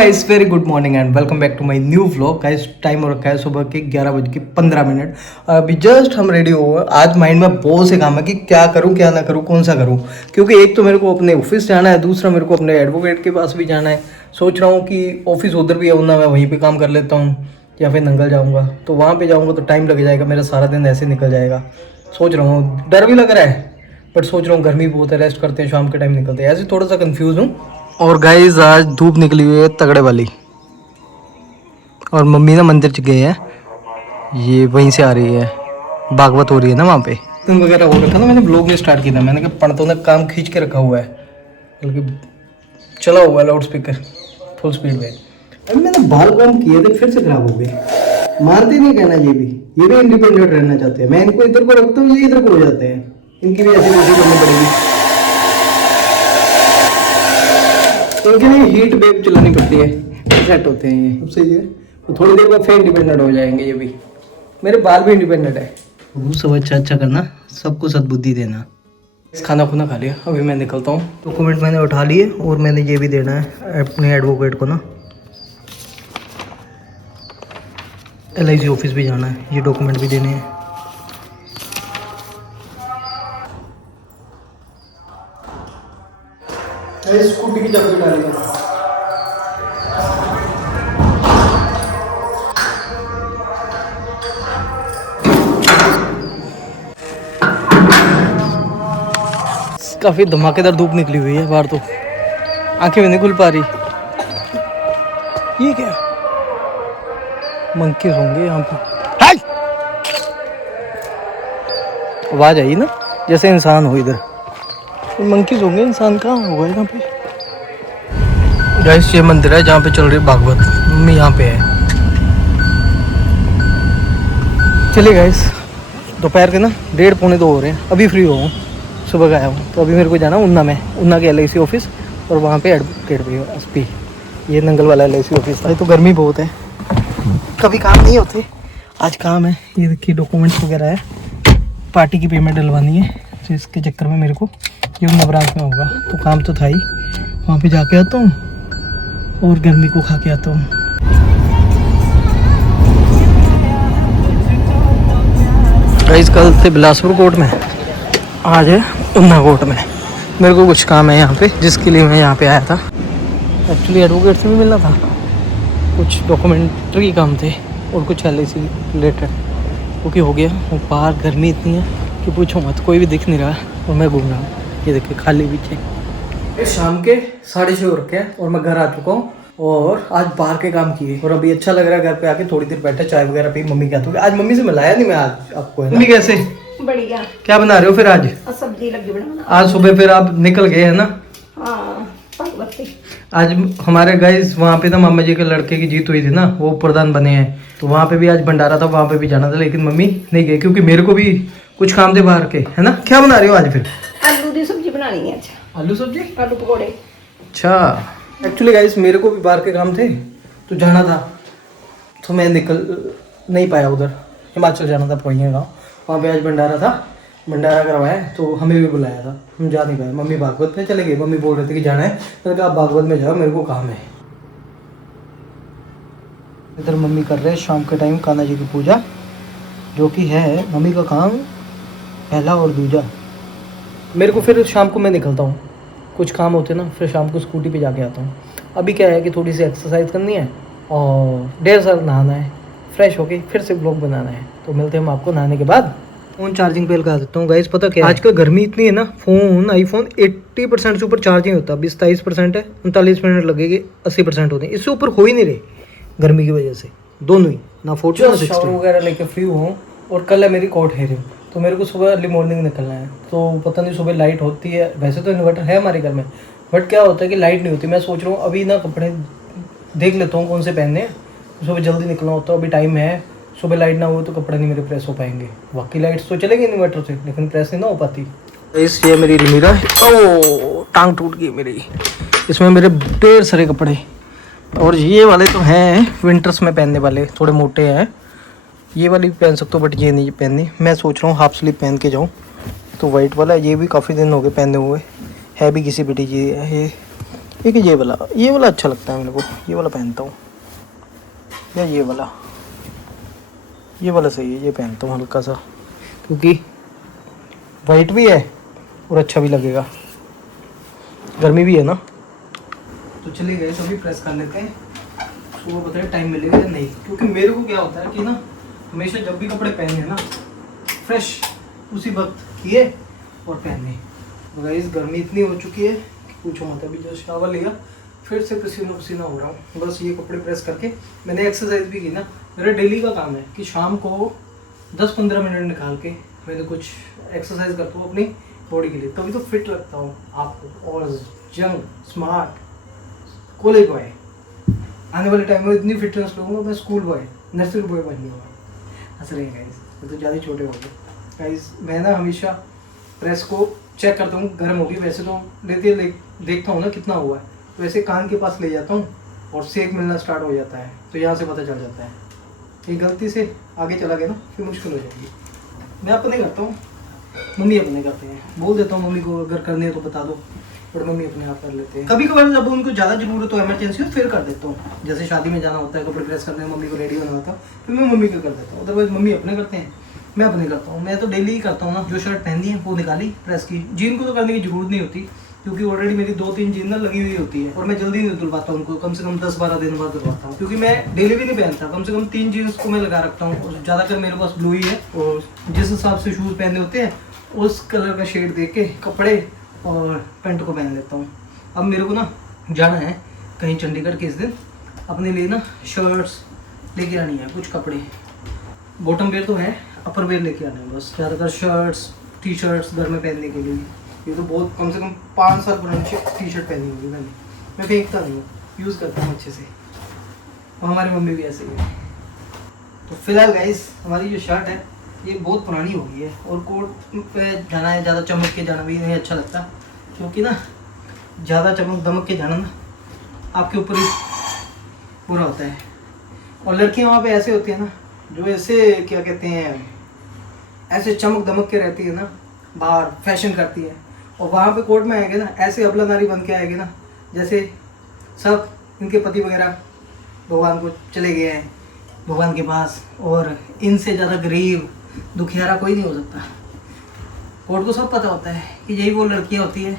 Guys very good morning and welcome back to my new vlog. Guys time हो रखा है सुबह के 11:15। अभी जस्ट हम रेडी हो गए। आज माइंड में बहुत से काम है कि क्या करूं क्या ना करूं कौन सा करूं, क्योंकि एक तो मेरे को अपने ऑफिस जाना है, दूसरा मेरे को अपने एडवोकेट के पास भी जाना है। सोच रहा हूँ कि ऑफिस उधर भी है ना, मैं वहीं पर काम कर लेता हूँ या फिर नंगल जाऊँगा। तो वहाँ पर जाऊँगा तो टाइम लग जाएगा, मेरा सारा दिन ऐसे निकल जाएगा। सोच रहा हूँ, डर भी लग रहा है बट सोच रहा हूँ गर्मी बहुत है, रेस्ट करते हैं, शाम के टाइम निकलते हैं। ऐसे थोड़ा सा कंफ्यूज हूँ। और गाइस आज धूप निकली हुई है तगड़े वाली, और मम्मी ना मंदिर च गए हैं, ये वहीं से आ रही है, भागवत हो रही है ना वहाँ पे। तुम वगैरह हो रखा था, मैंने ब्लॉग नहीं स्टार्ट किया था। मैंने कहा पढ़तों ने काम खींच के रखा हुआ है, बल्कि चला हुआ है लाउड स्पीकर फुल स्पीड में। अभी मैंने बाल काम किए थे फिर से खराब हो गए। मानते नहीं कहना, ये भी इंडिपेंडेंट रहना चाहते हैं। मैं इनको इधर को रखता हूँ, ये इधर को हो जाते हैं। इनकी भी ऐसी कोशिश करनी पड़ेगी। इनके लिए हीट वेव चलानी पड़ती है, सेट होते हैं ये। अब सही है, तो थोड़ी देर बाद फिर इंडिपेंडेंट हो जाएंगे। ये भी मेरे बाल भी इंडिपेंडेंट है। वो सब अच्छा करना, सबको सद्बुद्धि देना। खाना खुना खा लिया, अभी मैं निकलता हूँ। डॉक्यूमेंट मैंने उठा लिए और मैंने ये भी देना है अपने एडवोकेट को ना, LIC ऑफिस भी जाना है, ये डॉक्यूमेंट भी देने हैं। स्कूटी की चाबी डाली है। काफी धमाकेदार धूप निकली हुई है बाहर, तो आंखें भी नहीं खुल पा रही। ये क्या मंकीज होंगे यहाँ पे? आवाज आई ना, जैसे इंसान हो इधर। मंकीज होंगे, इंसान कहाँ होगा यहाँ पे? गाइस ये मंदिर है जहाँ पे चल रही भागवत, मम्मी यहाँ पे है। चलिए गाइस, दोपहर के ना 1:30-1:45 हो रहे हैं, अभी फ्री हो हूँ, सुबह का आया हूँ। तो अभी मेरे को जाना उन्ना में, उन्ना के LIC ऑफिस, और वहाँ पे एडवोकेट भी है SP, ये नंगल वाला LIC ऑफिस। आज तो गर्मी बहुत है, कभी काम नहीं होते, आज काम है। ये देखिए डॉक्यूमेंट्स वगैरह है, पार्टी की पेमेंट डलवानी है, तो इसके चक्कर में मेरे को ये नवरात्र में होगा, तो काम तो था ही। वहाँ पे जाके आता हूँ और गर्मी को खा के आता हूँ। गाइस कल थे बिलासपुर कोर्ट में, आज है उन्ना कोर्ट में। मेरे को कुछ काम है यहाँ पे, जिसके लिए मैं यहाँ पे आया था। एक्चुअली एडवोकेट से भी मिलना था, कुछ डॉक्यूमेंट्री काम थे और कुछ LIC रिलेटेड, क्योंकि हो गया। और बाहर गर्मी इतनी है कि पूछो मत, कोई भी दिख नहीं रहा और मैं घूम रहा हूँ। ये देखिए खाली पीछे। शाम के 6:30 हो रखे हैं और मैं घर आ चुका हूँ, और आज बाहर के काम किए और अभी अच्छा लग रहा है। घर पे आके थोड़ी देर बैठे, चाय वगैरह पी। मम्मी कहती है, आज मम्मी से मिलाया नहीं मैं आज आपको, है ना? मम्मी कैसे, बढ़िया। क्या बना रहे हो फिर आज? सब्जी लगी बनाना। आज सुबह फिर आप निकल गए है ना? हाँ, आज हमारे गाइस वहाँ पे ना मामा जी के लड़के की जीत हुई थी ना, वो प्रधान बने हैं, तो वहाँ पे भी आज भंडारा था, वहाँ पे भी जाना था, लेकिन मम्मी नहीं गई क्योंकि मेरे को भी कुछ काम थे बाहर के, है ना? क्या बना रहे हो आज फिर? आलू की सब्जी बनानी है। अच्छा, आलू सब्जी, आलू पकौड़े। अच्छा, एक्चुअली गाइस मेरे को भी बाहर के काम थे, तो जाना था, तो मैं निकल नहीं पाया। उधर हिमाचल जाना था, पहुँचे गाँव, वहाँ पे आज भंडारा था, भंडारा करवाया, तो हमें भी बुलाया था, हम जा नहीं पाए। मम्मी भागवत में चले गए, मम्मी बोल रहे थे कि जाना है, मैंने कहा आप भागवत में जाओ, मेरे को काम है। इधर मम्मी कर रहे हैं शाम के टाइम कान्हा जी की पूजा, जो कि है मम्मी का काम पहला और दूजा। मेरे को फिर शाम को मैं निकलता हूँ, कुछ काम होते ना, फिर शाम को स्कूटी पे जाके आता हूँ। अभी क्या है कि थोड़ी सी एक्सरसाइज करनी है और ढेर सारा नहाना है, फ्रेश होके फिर से ब्लॉग बनाना है। तो मिलते हैं हम आपको नहाने के बाद। फ़ोन चार्जिंग पे लगा देता हूँ गाइस। पता क्या है, आजकल गर्मी इतनी है ना, फ़ोन आईफोन 80% से ऊपर चार्ज नहीं होता। 27% है, 39 मिनट लगेगी, 80% होते हैं, इससे ऊपर हो ही नहीं रहे गर्मी की वजह से, दोनों ही ना। 40 ना 60 वगैरह लेके फ्री हूँ, और कल है मेरी कोर्ट हेयरिंग, तो मेरे को सुबह अर्ली मॉर्निंग निकलना है। तो पता नहीं सुबह लाइट होती है, वैसे तो इन्वर्टर है हमारे घर में, बट क्या होता है कि लाइट नहीं होती। मैं सोच रहा हूँ अभी ना कपड़े देख लेता हूँ कौन से पहनने, सुबह जल्दी निकलना होता है, अभी टाइम है। सुबह लाइट ना हो तो कपड़े नहीं मेरे प्रेस हो पाएंगे। बाकी लाइट्स तो चलेगी इन्वर्टर से, लेकिन प्रेस नहीं ना हो पाती। इस ये मेरी अलमीरा, ओ टांग टूट गई मेरी, इसमें मेरे ढेर सारे कपड़े, और ये वाले तो हैं विंटर्स में पहनने वाले, थोड़े मोटे हैं। ये वाली भी पहन सकते हो, बट ये नहीं पहननी। मैं सोच रहा हूँ हाफ स्लीव पहन के जाऊँ, तो वाइट वाला ये भी काफ़ी दिन हो गए पहने हुए, है भी किसी बेटी जी है। एक ये वाला अच्छा लगता है मेरे को, ये वाला पहनता हूँ, या ये वाला सही है, ये पहनता हूँ हल्का सा, क्योंकि वाइट भी है और अच्छा भी लगेगा, गर्मी भी है ना। तो चलिए गए सभी प्रेस कर लेते हैं, सुबह पता है टाइम मिलेगा या नहीं, क्योंकि मेरे को क्या होता है कि ना हमेशा जब भी कपड़े पहने ना फ्रेश उसी वक्त किए और पहने। तो गाइस गर्मी इतनी हो चुकी है कि पूछो मत, अभी जो शावर लिया फिर से पसीना पसीना हो रहा हूँ। बस ये कपड़े प्रेस करके मैंने एक्सरसाइज भी की ना, मेरा डेली का काम है कि शाम को 10-15 मिनट निकाल के मैंने कुछ एक्सरसाइज करता हूँ अपनी बॉडी के लिए, तभी तो फिट लगता हूँ आपको, और यंग स्मार्ट कॉलेज बॉय। आने वाले टाइम में इतनी फिटनेस लूँगा मैं स्कूल बॉय नर्सरी बॉय बन जाऊँगा। हंस रहे हैं गाइस, तो ज़्यादा छोटे हो गए गाइस। मैं ना हमेशा प्रेस को चेक करता हूँ, गर्म होगी वैसे तो देखता हूँ ना कितना हुआ है, तो वैसे कान के पास ले जाता हूँ और सेक मिलना स्टार्ट हो जाता है, तो यहाँ से पता चल जाता है। ये गलती से आगे चला गया ना फिर मुश्किल हो जाएगी। मैं अपने करता हूँ, मम्मी अपने करते हैं, बोल देता हूँ मम्मी को अगर करनी है तो बता दो, पर मम्मी अपने आप कर लेते हैं। कभी कभार जब उनको ज़्यादा जरूरत हो, इमरजेंसी हो, फिर कर देता हूँ। जैसे शादी में जाना होता है, कपड़े प्रेस करने में मम्मी को रेडी होना होता है, फिर मैं मम्मी को कर देता हूँ। अदरवाइज मम्मी अपने करते हैं, मैं अपने करता हूँ। मैं तो डेली ही करता हूँ ना, जो शर्ट पहनी है वो निकाली प्रेस की। जीन को तो करने की जरूरत नहीं होती, क्योंकि ऑलरेडी मेरी 2-3 जीन ना लगी हुई होती है, और मैं जल्दी नहीं धुलवाता उनको, कम से कम 10-12 दिन बाद धुलवाता हूँ, क्योंकि मैं डेली भी नहीं पहनता। कम से कम 3 जीन्स को मैं लगा रखता हूँ, और ज़्यादातर मेरे पास ब्लू ही है, और जिस हिसाब से शूज़ पहने होते हैं उस कलर का शेड देख के कपड़े और पैंट को पहन लेता हूँ। अब मेरे को ना जाना है कहीं चंडीगढ़ के इस दिन, अपने लिए ना शर्ट्स लेके आनी है, कुछ कपड़े, बॉटम वेयर तो है, अपर वेयर लेके आना है बस। ज़्यादातर शर्ट्स टी शर्ट्स घर में पहनने के लिए। ये तो बहुत कम से कम 5 साल पुरानी टी शर्ट पहनी होगी मैंने, मैं फेंकता नहीं हूँ, यूज़ करता हूँ अच्छे से, और हमारी मम्मी भी ऐसे ही है। तो फिलहाल गाइस हमारी जो शर्ट है ये बहुत पुरानी हो गई है, और कोट पे जाना है, ज़्यादा चमक के जाना भी नहीं अच्छा लगता, क्योंकि ना ज़्यादा चमक दमक के जाना ना आपके ऊपर ही पूरा होता है। और लड़कियाँ वहाँ पे ऐसे होती है ना, जो ऐसे क्या कहते हैं, ऐसे चमक दमक के रहती है ना, बाहर फैशन करती है, और वहाँ पे कोर्ट में आएंगे ना ऐसे अबला नारी बन के आएंगे ना, जैसे सब इनके पति वगैरह भगवान को चले गए हैं भगवान के पास, और इनसे ज़्यादा गरीब दुखियारा कोई नहीं हो सकता। कोर्ट को सब पता होता है कि यही वो लड़कियाँ होती है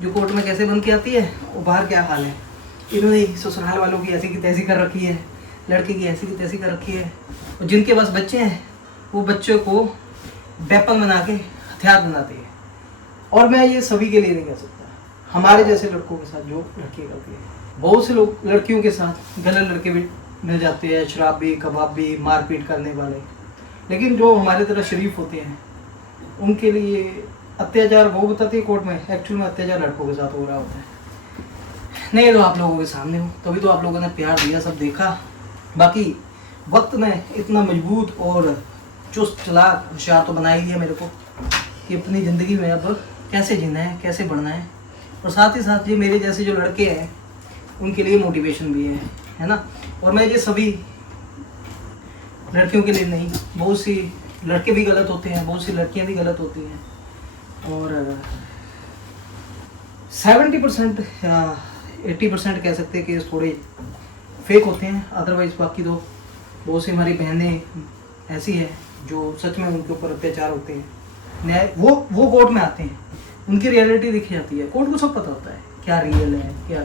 जो कोर्ट में कैसे बन के आती है और बाहर क्या हाल है। इन्होंने ससुराल वालों की ऐसी की तैसी कर रखी है, लड़के की ऐसी की तैसी कर रखी है, और जिनके पास बच्चे हैं वो बच्चों को वेपन बना के हथियार बनाती है। और मैं ये सभी के लिए नहीं कह सकता, हमारे जैसे लड़कों के साथ जो लड़कियाँ करती है, बहुत से लोग लड़कियों के साथ गलत लड़के भी मिल जाते हैं, शराबी कबाबी मारपीट करने वाले, लेकिन जो हमारे तरह शरीफ होते हैं उनके लिए अत्याचार वो बताती है कोर्ट में, एक्चुअल में अत्याचार लड़कों के साथ हो रहा होता है। नहीं तो आप लोगों के सामने हो, तभी तो आप लोगों ने प्यार दिया, सब देखा। बाकी वक्त ने इतना मजबूत और चुस्त चालाक होशियार तो बना ही दिया मेरे को कि अपनी ज़िंदगी में अब कैसे जीना है, कैसे बढ़ना है, और साथ ही साथ ये मेरे जैसे जो लड़के हैं उनके लिए मोटिवेशन भी है ना। और मैं ये सभी लड़कियों के लिए नहीं, बहुत सी लड़के भी गलत होते हैं, बहुत सी लड़कियां भी गलत होती हैं, और 70% या 80% कह सकते हैं कि थोड़े फेक होते हैं। अदरवाइज़ बाकी तो बहुत सी हमारी बहनें ऐसी हैं जो सच में उनके ऊपर अत्याचार होते हैं, न्याय वो कोर्ट में आते हैं, उनकी रियलिटी दिखी जाती है। कोर्ट को सब पता होता है क्या रियल है क्या,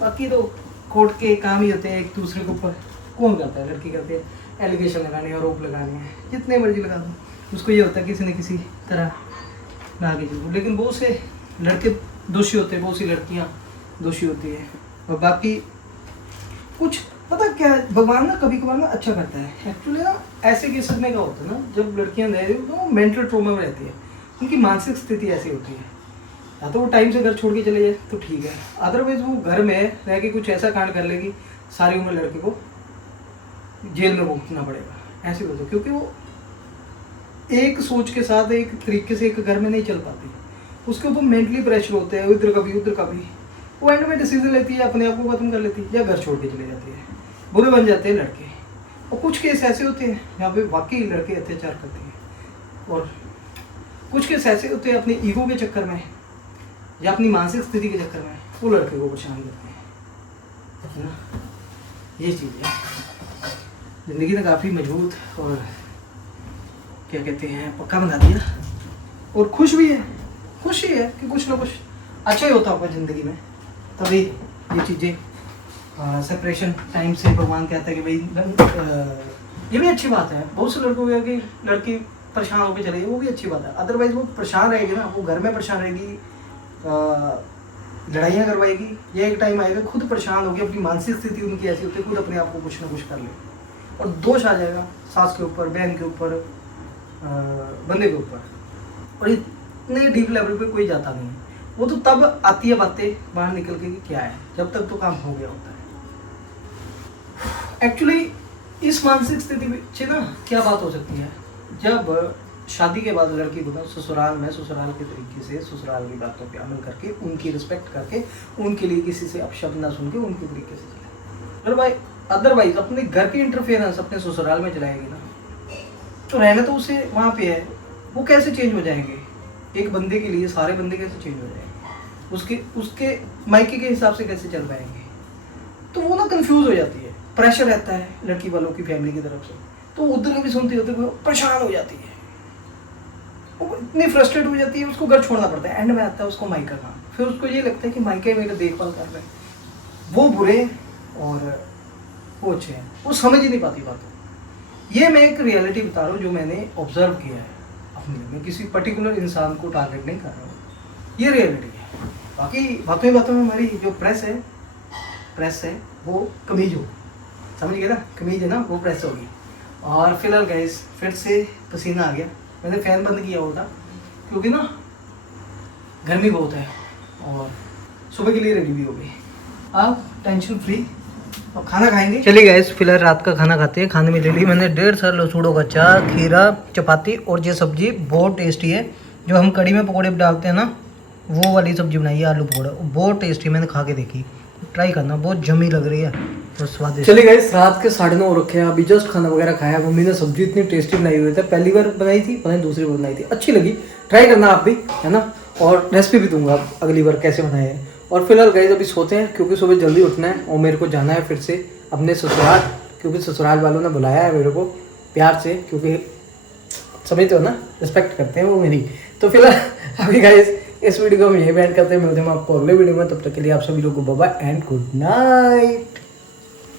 बाकी तो कोर्ट के काम ही होते हैं एक दूसरे के ऊपर। कौन करता है, लड़की करती है एलिगेशन लगाने, आरोप लगाने हैं, जितने मर्जी लगा दो, उसको ये होता है किसी न किसी तरह मैं आगे चलूँ। लेकिन बहुत से लड़के दोषी होते हैं, बहुत सी लड़कियाँ दोषी होती है। और बाकी कुछ पता क्या, भगवान ना कभी कभार ना अच्छा करता है। एक्चुअली ना ऐसे केसेस में क्या होता है ना, जब लड़कियां रह रही होती है वो मेंटल ट्रॉमा में रहती है, उनकी मानसिक स्थिति ऐसी होती है, या तो वो टाइम से घर छोड़ के चले जाए तो ठीक है, अदरवाइज वो घर में रह के कुछ ऐसा कांड कर लेगी सारी उम्र लड़के को जेल में भुगतना पड़ेगा। ऐसी होती है क्योंकि वो एक सोच के साथ एक तरीके से एक घर में नहीं चल पाती, उसके ऊपर मेंटली प्रेशर होते हैं, इधर कभी उधर कभी, वो एंड में डिसीजन लेती है, अपने आप को खत्म कर लेती है या घर छोड़ के चले जाती है। बुरे बन जाते हैं लड़के। और कुछ केस ऐसे होते हैं जहाँ पे वाकई लड़के अत्याचार करते हैं, और कुछ केस ऐसे होते हैं अपनी ईगो के चक्कर में या अपनी मानसिक स्थिति के चक्कर में वो लड़के को परेशान करते हैं, है ना। ये चीज़ है, ज़िंदगी ने काफ़ी मजबूत और क्या कहते हैं पक्का बना दिया, और खुश भी है, खुशी है कि कुछ ना कुछ अच्छा ही होता होगा ज़िंदगी में। तभी ये चीज़ें सेपरेशन टाइम से भगवान कहता है कि भाई ये भी अच्छी बात है। बहुत से लड़कों को कि लड़की परेशान होकर चले गई, वो भी अच्छी बात है। अदरवाइज वो परेशान रहेगी ना, वो घर में परेशान रहेगी, लड़ाइयाँ करवाएगी। ये एक टाइम आएगा खुद परेशान होगी, अपनी मानसिक स्थिति उनकी ऐसी होती है खुद अपने आप को कुछ ना कुछ कर ले, और दोष आ जाएगा सास के ऊपर, बहन के ऊपर, बंदे के ऊपर। और इतने डीप लेवल पे कोई जाता नहीं है, वो तो तब आती है बातें बाहर निकल के कि क्या है, जब तक तो काम हो गया होता है। एक्चुअली इस मानसिक स्थिति में ना क्या बात हो सकती है, जब शादी के बाद लड़की को ना ससुराल में ससुराल के तरीके से ससुराल की बातों पे अमल करके, उनकी रिस्पेक्ट करके, उनके लिए किसी से अपशब्द ना सुन के उनके तरीके से चले। और भाई अदरवाइज अपने घर की इंटरफेरेंस अपने ससुराल में चलाएगी ना, तो रहना तो उसे वहाँ पे है, वो कैसे चेंज हो जाएंगे। एक बंदे के लिए सारे बंदे कैसे चेंज हो जाएंगे, उसके मायके के हिसाब से कैसे चल पाएंगे। तो वो ना कंफ्यूज हो जाती है, प्रेशर रहता है लड़की वालों की फैमिली की तरफ से, तो उधर भी सुनते होते वो परेशान हो जाती है, वो इतनी फ्रस्ट्रेट हो जाती है, उसको घर छोड़ना पड़ता है। एंड में आता है उसको मायका का, फिर उसको ये लगता है कि मायके मेरे देखभाल कर रहे हैं, वो बुरे और वो अच्छे हैं, वो समझ ही नहीं पाती बातों। ये मैं एक रियलिटी बता रहा हूँ जो मैंने ऑब्जर्व किया है अपने में, किसी पर्टिकुलर इंसान को टारगेट नहीं कर रहा हूँ, ये रियलिटी है। बाकी बातों में हमारी जो प्रेस है वो कमीज हो, समझ गए ना, कमीज है ना वो प्रेस होगी। और फिलहाल गाइस फिर से पसीना आ गया, मैंने फ़ैन बंद किया हुआ था क्योंकि ना गर्मी बहुत है, और सुबह के लिए रेडी भी हो गई। आप टेंशन फ्री और खाना खाएंगे। चलिए गाइस फिलहाल रात का खाना खाते हैं। खाने में ले ली मैंने 1.5 सर लसूड़ों का चार, खीरा, चपाती, और ये सब्जी बहुत टेस्टी है, जो हम कड़ी में पकौड़े डालते हैं ना, वो वाली सब्जी बनाई है, आलू पकौड़ा, बहुत टेस्टी। मैंने खा के देखी, ट्राई करना, बहुत जमी लग रही है और स्वादिष्ट। चलिए गाइस रात के 9:30 हो रखे हैं, अभी जस्ट खाना वगैरह खाया। मम्मी ने सब्जी इतनी टेस्टी बनाई हुई थी, पहली बार बनाई थी, पता नहीं दूसरी बार बनाई थी, अच्छी लगी, ट्राई करना आप भी, है ना। और रेसिपी भी दूंगा अगली बार कैसे बनाए हैं। और फिलहाल गाइस अभी सोते हैं क्योंकि सुबह जल्दी उठना है, और मेरे को जाना है फिर से अपने ससुराल, क्योंकि ससुराल वालों ने बुलाया है मेरे को प्यार से, क्योंकि समझते हो ना, रिस्पेक्ट करते हैं वो मेरी। तो फिलहाल अभी गाइस इस वीडियो को हम यही बैंड करते हैं, मिलते हैं आपको अगले वीडियो में, तब तक के लिए आप सभी लोगों को bye bye and good night.